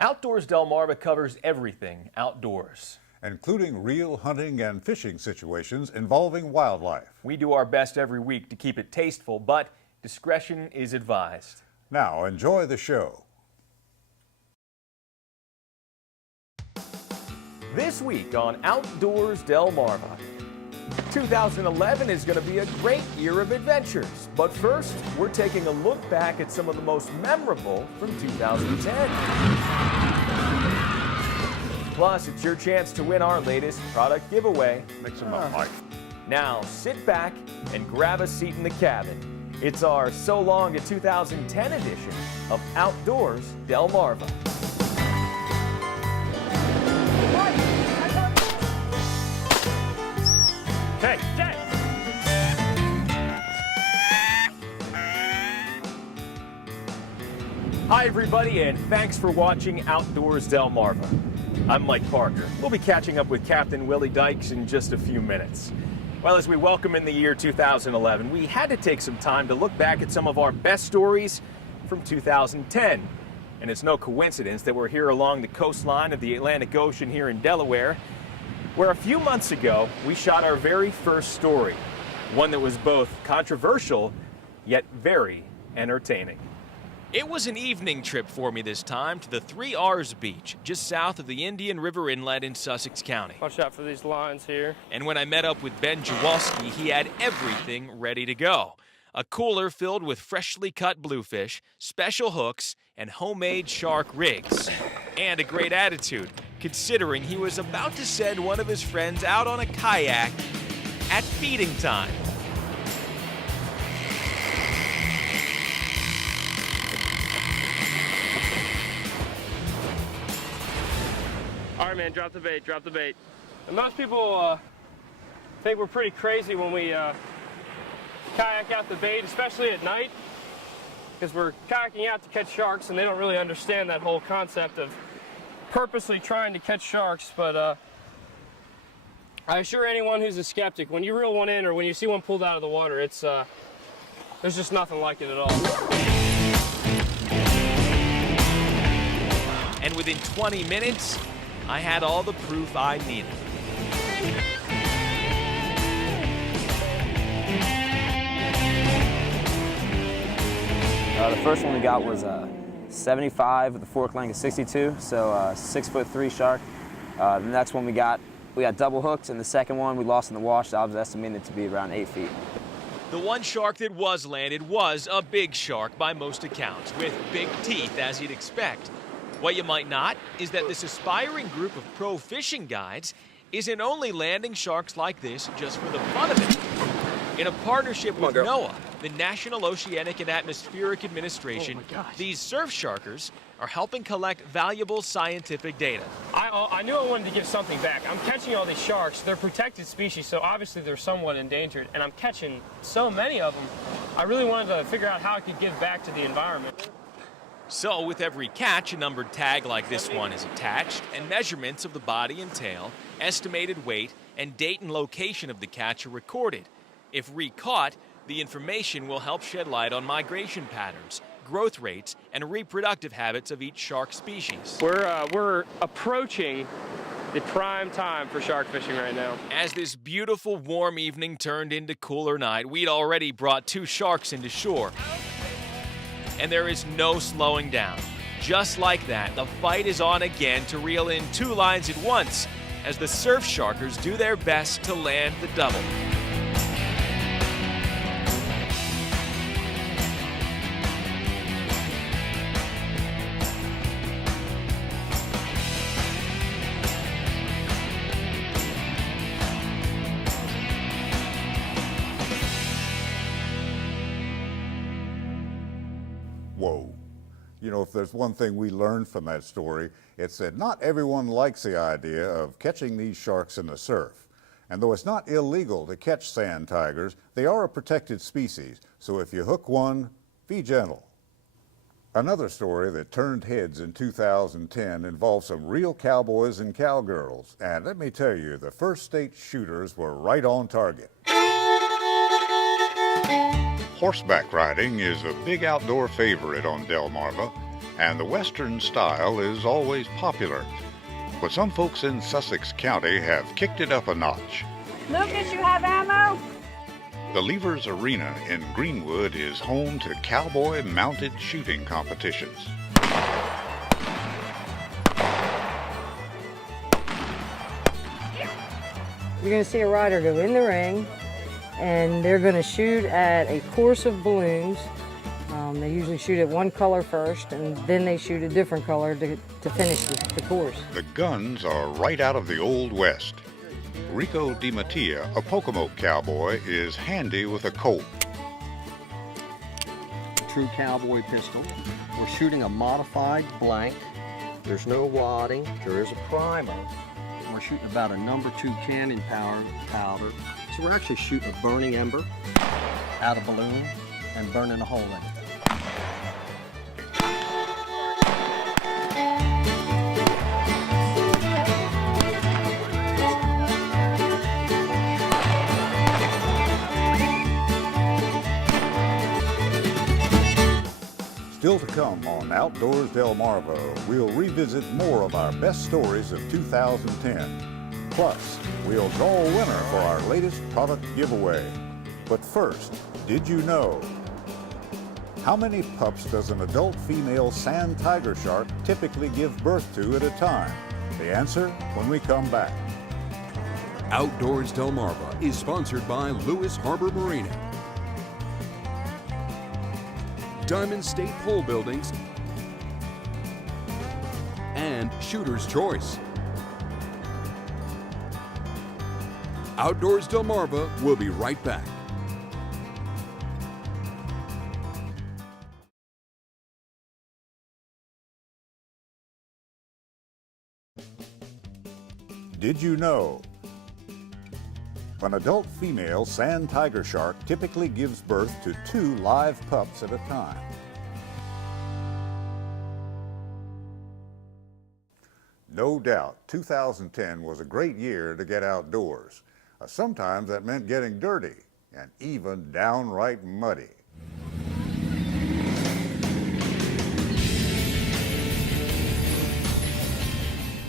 Outdoors Delmarva covers everything outdoors, including real hunting and fishing situations involving wildlife. We do our best every week to keep it tasteful, but discretion is advised. Now enjoy the show. This week on Outdoors Delmarva. 2011 is going to be a great year of adventures, but first we're taking a look back at some of the most memorable from 2010. Plus, it's your chance to win our latest product giveaway. Mix them up, Mike. Now sit back and grab a seat in the cabin. It's our So Long to 2010 edition of Outdoors Delmarva. Hey, Dad! Hi everybody, and thanks for watching Outdoors Delmarva. I'm Mike Parker. We'll be catching up with Captain Willie Dykes in just a few minutes. Well, as we welcome in the year 2011, we had to take some time to look back at some of our best stories from 2010. And it's no coincidence that we're here along the coastline of the Atlantic Ocean here in Delaware, where a few months ago we shot our very first story, one that was both controversial yet very entertaining. It was an evening trip for me this time to the 3 R's Beach, just south of the Indian River Inlet in Sussex County. Watch out for these lines here. And when I met up with Ben Jawalski, he had everything ready to go. A cooler filled with freshly cut bluefish, special hooks, and homemade shark rigs. And a great attitude, considering he was about to send one of his friends out on a kayak at feeding time. All right, man, drop the bait, drop the bait. And most people think we're pretty crazy when we kayak out the bait, especially at night, because we're kayaking out to catch sharks, and they don't really understand that whole concept of purposely trying to catch sharks. But I assure anyone who's a skeptic, when you reel one in or when you see one pulled out of the water, it's there's just nothing like it at all. And within 20 minutes, I had all the proof I needed. The first one we got was 75 with a fork length of 62, so 6'3" shark. The next one we got double hooked, and the second one we lost in the wash. I was estimated to be around 8 feet. The one shark that was landed was a big shark by most accounts, with big teeth as you'd expect. What you might not is that this aspiring group of pro fishing guides isn't only landing sharks like this just for the fun of it. In a partnership with NOAA, the National Oceanic and Atmospheric Administration, these surf sharkers are helping collect valuable scientific data. I knew I wanted to give something back. I'm catching all these sharks. They're protected species, so obviously they're somewhat endangered, and I'm catching so many of them. I really wanted to figure out how I could give back to the environment. So with every catch, a numbered tag like this one is attached, and measurements of the body and tail, estimated weight, and date and location of the catch are recorded. If re-caught, the information will help shed light on migration patterns, growth rates, and reproductive habits of each shark species. We're approaching the prime time for shark fishing right now. As this beautiful warm evening turned into cooler night, we'd already brought 2 sharks into shore. And there is no slowing down. Just like that, the fight is on again to reel in 2 lines at once as the surf sharkers do their best to land the double. Whoa. You know, if there's one thing we learned from that story, it's that not everyone likes the idea of catching these sharks in the surf. And though it's not illegal to catch sand tigers, they are a protected species. So if you hook one, be gentle. Another story that turned heads in 2010 involved some real cowboys and cowgirls. And let me tell you, the first state shooters were right on target. Horseback riding is a big outdoor favorite on Delmarva, and the Western style is always popular. But some folks in Sussex County have kicked it up a notch. Lucas, you have ammo? The Levers Arena in Greenwood is home to cowboy mounted shooting competitions. You're going to see a rider go in the ring, and they're going to shoot at a course of balloons. They usually shoot at one color first, and then they shoot a different color to finish the course. The guns are right out of the Old West. Rico DiMattia, a Pocomoke cowboy, is handy with a Colt. True cowboy pistol. We're shooting a modified blank. There's no wadding. There is a primer. We're shooting about a number 2 cannon powder. So we're actually shooting a burning ember out of balloon and burning a hole in it. Still to come on Outdoors Delmarva, we'll revisit more of our best stories of 2010. Plus, we'll draw a winner for our latest product giveaway. But first, did you know? How many pups does an adult female sand tiger shark typically give birth to at a time? The answer when we come back. Outdoors Delmarva is sponsored by Lewis Harbor Marina, Diamond State Pole Buildings, and Shooter's Choice. Outdoors Delmarva will be right back. Did you know? An adult female sand tiger shark typically gives birth to 2 live pups at a time. No doubt, 2010 was a great year to get outdoors. Sometimes that meant getting dirty and even downright muddy.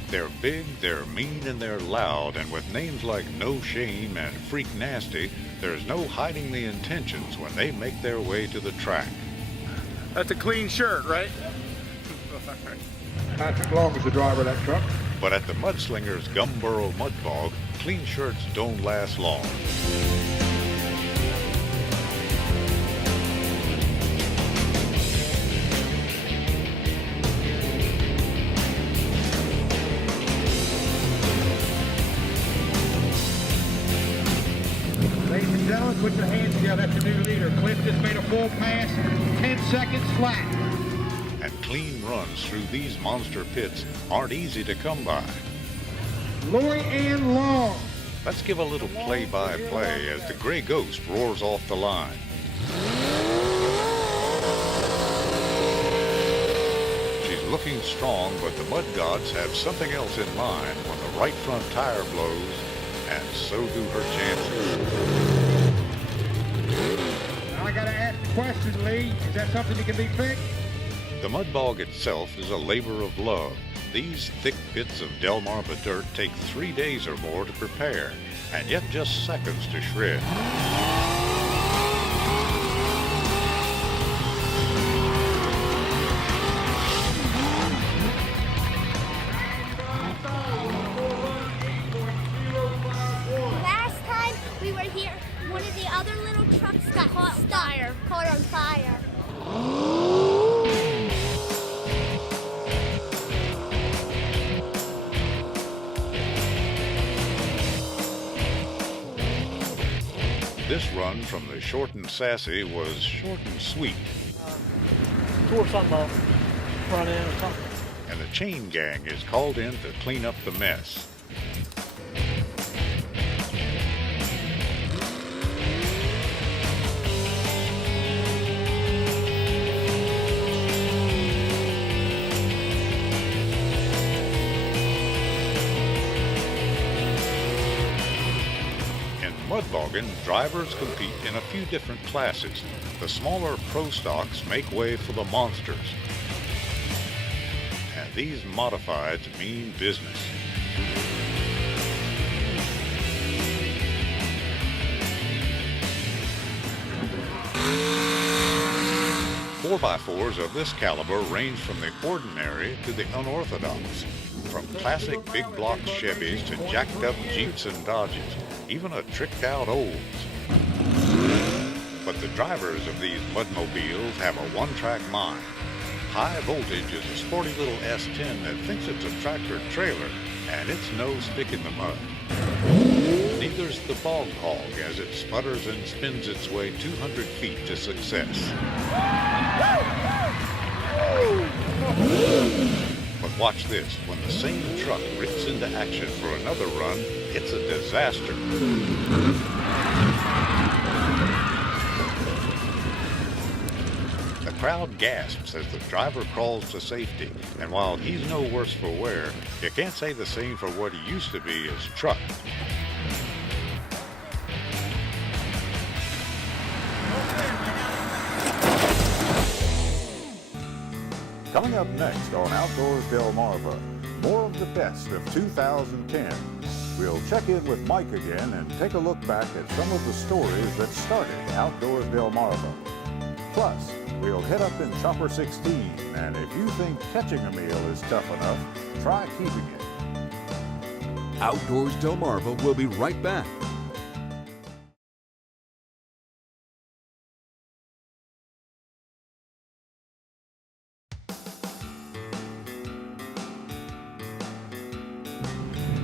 They're big, they're mean, and they're loud, and with names like No Shame and Freak Nasty, there's no hiding the intentions when they make their way to the track. That's a clean shirt, right? Patrick Long is the driver of that truck. But at the Mudslingers Gumboro Mud Bog, clean shirts don't last long. Ladies and gentlemen, put your hands together. That's your new leader. Cliff just made a full pass, 10 seconds flat. And clean runs through these monster pits aren't easy to come by. Lori Ann Long. Let's give a little play-by-play as the Gray Ghost roars off the line. She's looking strong, but the mud gods have something else in mind when the right front tire blows, and so do her chances. Now I gotta ask a question, Lee. Is that something that can be fixed? The mud bog itself is a labor of love. These thick bits of Delmarva dirt take 3 days or more to prepare, and yet just seconds to shred. Last time we were here, one of the other little trucks got caught on fire. This run from the Short and Sassy was short and sweet. Tore something off, front end or something. And the chain gang is called in to clean up the mess. Mudbogging, drivers compete in a few different classes. The smaller pro stocks make way for the monsters. these modifieds mean business. 4x4s of this caliber range from the ordinary to the unorthodox, from classic big block Chevys to jacked up Jeeps and Dodges, even a tricked out Olds. But the drivers of these mudmobiles have a one-track mind. High Voltage is a sporty little S10 that thinks it's a tractor trailer, and it's no stick in the mud. Neither's the Bog Hog as it sputters and spins its way 200 feet to success. But watch this, when the same truck rips into action for another run, it's a disaster. The crowd gasps as the driver crawls to safety, and while he's no worse for wear, you can't say the same for what he used to be his truck. Coming up next on Outdoors Delmarva, more of the best of 2010. We'll check in with Mike again and take a look back at some of the stories that started Outdoors Delmarva. Plus, we'll head up in Chopper 16, and if you think catching a meal is tough enough, try keeping it. Outdoors Delmarva will be right back.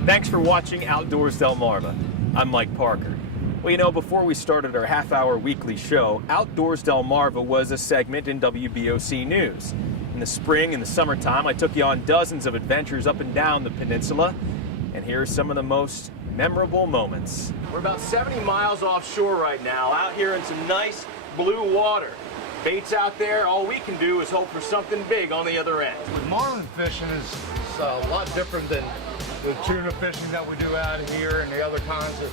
Thanks for watching Outdoors Delmarva. I'm Mike Parker. Well, you know, before we started our half-hour weekly show, Outdoors Delmarva was a segment in WBOC News. In the spring and the summertime, I took you on dozens of adventures up and down the peninsula, and here are some of the most memorable moments. We're about 70 miles offshore right now, out here in some nice blue water. Bait's out there, all we can do is hope for something big on the other end. Marlin fishing is a lot different than the tuna fishing that we do out here and the other kinds of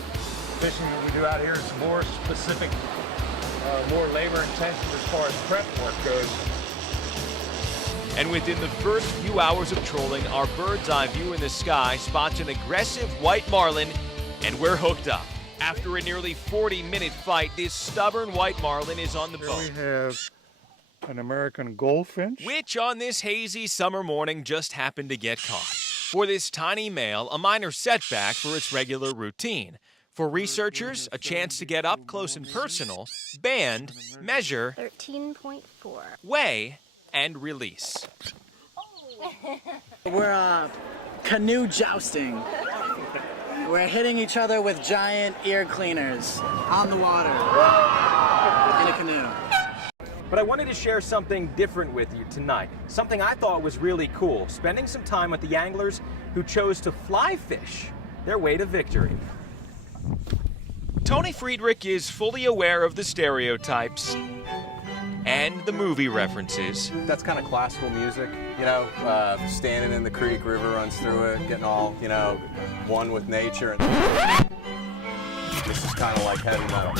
fishing that we do out here. It's more specific, more labor intensive as far as prep work goes. And within the first few hours of trolling, our bird's eye view in the sky spots an aggressive white marlin, and we're hooked up. After a nearly 40-minute fight, this stubborn white marlin is on the boat. We have an American goldfinch, which on this hazy summer morning just happened to get caught. For this tiny male, a minor setback for its regular routine. For researchers, a chance to get up close and personal, band, measure, 13.4. weigh, and release. We're canoe jousting. We're hitting each other with giant ear cleaners on the water in a canoe. But I wanted to share something different with you tonight. Something I thought was really cool, spending some time with the anglers who chose to fly fish their way to victory. Tony Friedrich is fully aware of the stereotypes and the movie references. That's kind of classical music, you know, standing in the creek, river runs through it, getting all, you know, one with nature. And this is kind of like heavy metal.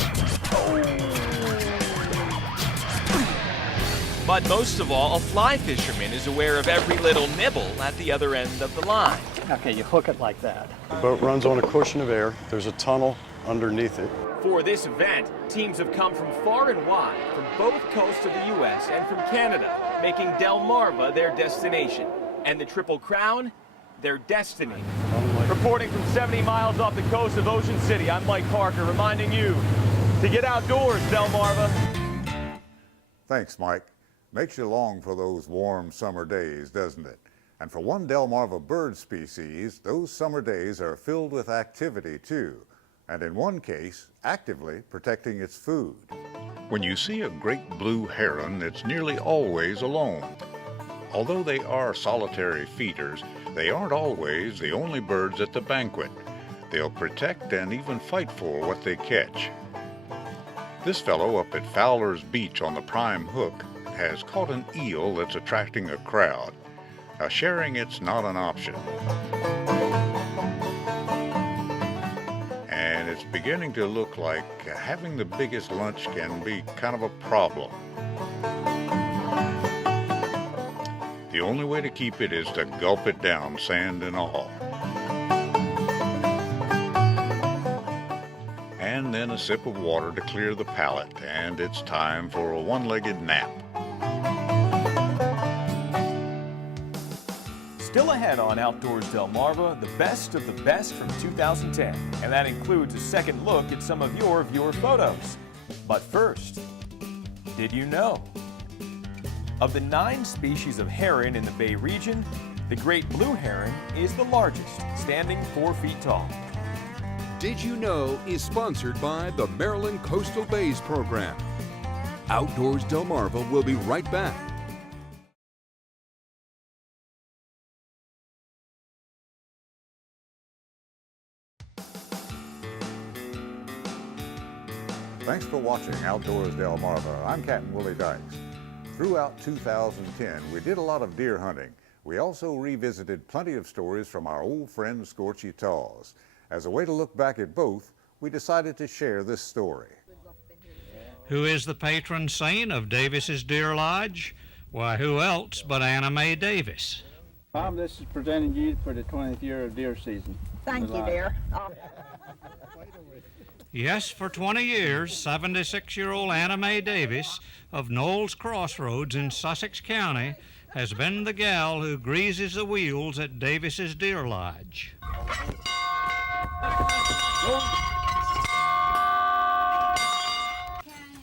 But most of all, a fly fisherman is aware of every little nibble at the other end of the line. Okay, you hook it like that. The boat runs on a cushion of air. There's a tunnel underneath it. For this event, teams have come from far and wide, from both coasts of the U.S. and from Canada, making Delmarva their destination, and the Triple Crown their destiny. Reporting from 70 miles off the coast of Ocean City, I'm Mike Parker, reminding you to get outdoors, Delmarva. Thanks, Mike. Makes you long for those warm summer days, doesn't it? And for one Delmarva bird species, those summer days are filled with activity too, and in one case, actively protecting its food. When you see a great blue heron, it's nearly always alone. Although they are solitary feeders, they aren't always the only birds at the banquet. They'll protect and even fight for what they catch. This fellow up at Fowler's Beach on the Prime Hook has caught an eel that's attracting a crowd. Now, sharing it's not an option. And it's beginning to look like having the biggest lunch can be kind of a problem. The only way to keep it is to gulp it down, sand and all. And then a sip of water to clear the palate, and it's time for a one-legged nap. Still ahead on Outdoors Delmarva, the best of the best from 2010. And that includes a second look at some of your viewer photos. But first, did you know? Of the 9 species of heron in the Bay region, the great blue heron is the largest, standing 4 feet tall. Did You Know is sponsored by the Maryland Coastal Bays Program. Outdoors Delmarva will be right back. Thanks for watching Outdoors Delmarva. I'm Captain Willie Dykes. Throughout 2010, we did a lot of deer hunting. We also revisited plenty of stories from our old friend Scorchy Taws. As a way to look back at both, we decided to share this story. Who is the patron saint of Davis's Deer Lodge? Why, who else but Anna Mae Davis? Mom, this is presenting you for the 20th year of deer season. Thank you, dear. Yes, for 20 years, 76-year-old Anna Mae Davis of Knowles Crossroads in Sussex County has been the gal who greases the wheels at Davis's Deer Lodge.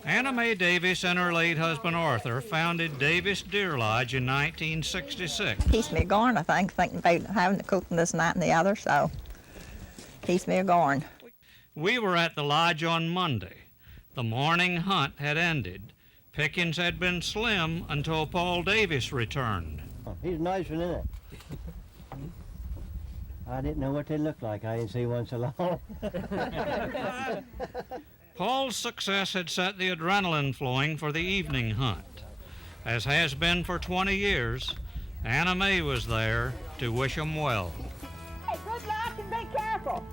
Anna Mae Davis and her late husband Arthur founded Davis Deer Lodge in 1966. Keeps me going, I think, thinking about having to cook this and that and the other, so keeps me going. We were at the lodge on Monday. The morning hunt had ended. Pickings had been slim until Paul Davis returned. Oh, he's a nice one, isn't it? I didn't know what they looked like. I didn't see one so long. Paul's success had set the adrenaline flowing for the evening hunt. As has been for 20 years, Anna Mae was there to wish him well. Hey, good luck and be careful.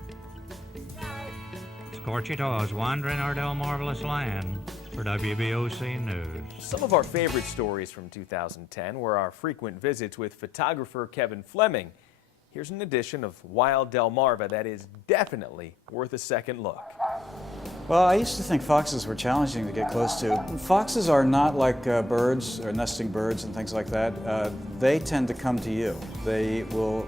Scorchy Taws wandering our Del Marvelous land for WBOC News. Some of our favorite stories from 2010 were our frequent visits with photographer Kevin Fleming. Here's an edition of Wild Delmarva that is definitely worth a second look. Well, I used to think foxes were challenging to get close to. Foxes are not like birds or nesting birds and things like that. They tend to come to you. They will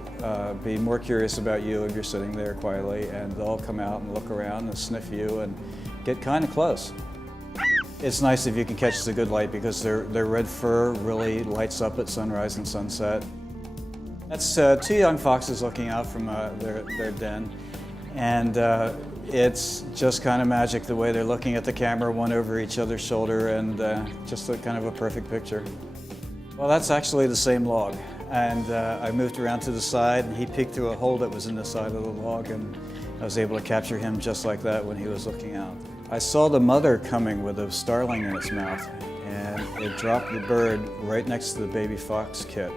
be more curious about you if you're sitting there quietly, and they'll come out and look around and sniff you and get kind of close. It's nice if you can catch the good light because their red fur really lights up at sunrise and sunset. That's 2 young foxes looking out from their den, and it's just kind of magic the way they're looking at the camera, one over each other's shoulder, and just a kind of a perfect picture. Well, that's actually the same log, and I moved around to the side, and he peeked through a hole that was in the side of the log, and I was able to capture him just like that when he was looking out. I saw the mother coming with a starling in its mouth, and it dropped the bird right next to the baby fox kit.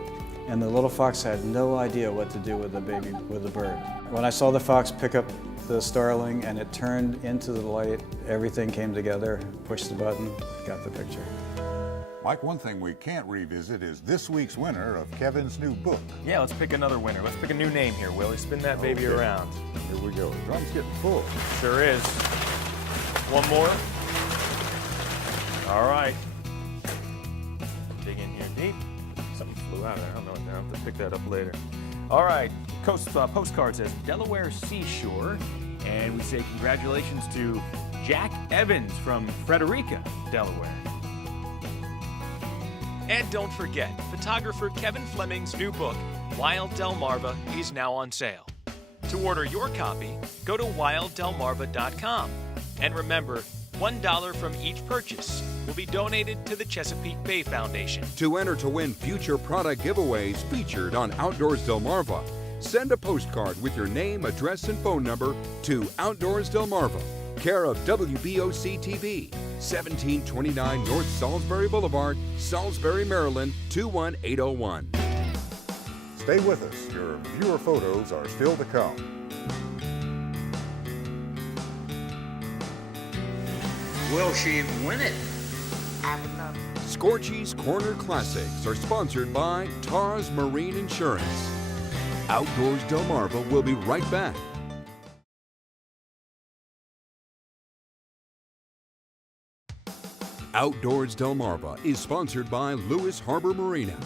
And the little fox had no idea what to do with the bird. When I saw the fox pick up the starling and it turned into the light, everything came together, pushed the button, got the picture. Mike, one thing we can't revisit is this week's winner of Kevin's new book. Yeah, let's pick another winner. Let's pick a new name here, Willie. Spin that baby around. Here we go. The drum's getting full. Sure is. One more. All right. Dig in here deep. Something flew out there. I don't know. I'll have to pick that up later. All right. Postcard says Delaware Seashore. And we say congratulations to Jack Evans from Frederica, Delaware. And don't forget, photographer Kevin Fleming's new book, Wild Delmarva, is now on sale. To order your copy, go to wilddelmarva.com. And remember, $1 from each purchase will be donated to the Chesapeake Bay Foundation. To enter to win future product giveaways featured on Outdoors Delmarva, send a postcard with your name, address, and phone number to Outdoors Delmarva, care of WBOC TV, 1729 North Salisbury Boulevard, Salisbury, Maryland, 21801. Stay with us. Your viewer photos are still to come. Will she win it? I would love it. Scorchy's Corner Classics are sponsored by TARS Marine Insurance. Outdoors Delmarva will be right back. Outdoors Delmarva is sponsored by Lewis Harbor Marina,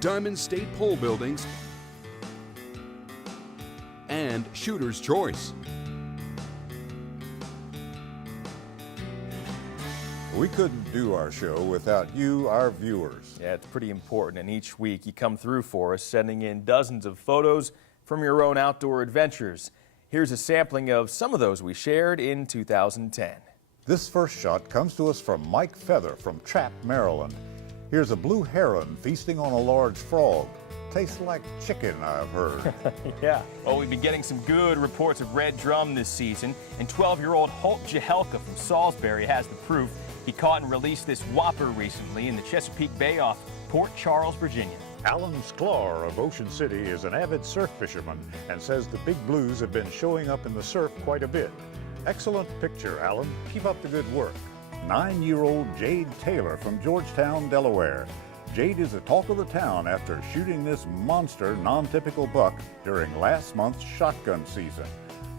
Diamond State Pole Buildings, and Shooter's Choice. We couldn't do our show without you, our viewers. Yeah, it's pretty important, and each week you come through for us, sending in dozens of photos from your own outdoor adventures. Here's a sampling of some of those we shared in 2010. This first shot comes to us from Mike Feather from Trapp, Maryland. Here's a blue heron feasting on a large frog. Tastes like chicken, I've heard. Yeah. Well, we've been getting some good reports of red drum this season, and 12-year-old Holt Jahelka from Salisbury has the proof. He caught and released this whopper recently in the Chesapeake Bay off Port Charles, Virginia. Alan Sklar of Ocean City is an avid surf fisherman and says the big blues have been showing up in the surf quite a bit. Excellent picture, Alan. Keep up the good work. 9-year-old Jade Taylor from Georgetown, Delaware. Jade is the talk of the town after shooting this monster non-typical buck during last month's shotgun season.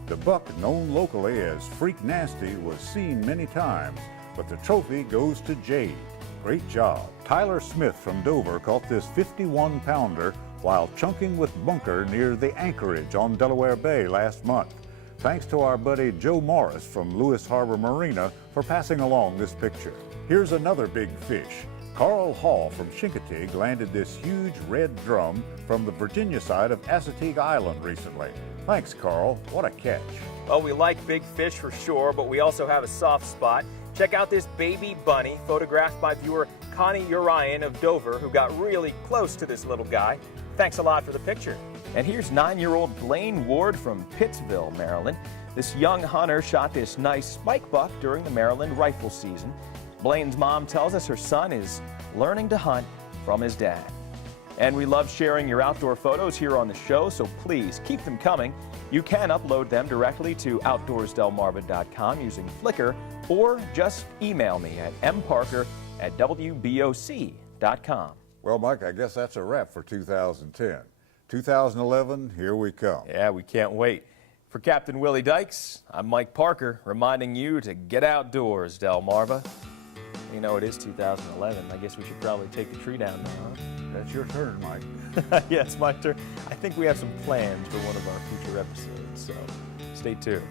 The buck, known locally as Freak Nasty, was seen many times, but the trophy goes to Jade. Great job. Tyler Smith from Dover caught this 51-pounder while chunking with bunker near the anchorage on Delaware Bay last month. Thanks to our buddy Joe Morris from Lewis Harbor Marina for passing along this picture. Here's another big fish. Carl Hall from Chincoteague landed this huge red drum from the Virginia side of Assateague Island recently. Thanks, Carl. What a catch. Well, we like big fish for sure, but we also have a soft spot. Check out this baby bunny photographed by viewer Connie Urian of Dover, who got really close to this little guy. Thanks a lot for the picture. And here's 9-year-old Blaine Ward from Pittsville, Maryland. This young hunter shot this nice spike buck during the Maryland rifle season. Blaine's mom tells us her son is learning to hunt from his dad. And we love sharing your outdoor photos here on the show, so please keep them coming. You can upload them directly to outdoorsdelmarva.com using Flickr, or just email me at mparker@wboc.com. Well, Mike, I guess that's a wrap for 2010. 2011, here we come. Yeah, we can't wait. For Captain Willie Dykes, I'm Mike Parker, reminding you to get outdoors, Delmarva. You know, it is 2011. I guess we should probably take the tree down now, huh? That's your turn, Mike. Yeah, it's my turn. I think we have some plans for one of our future episodes, so stay tuned.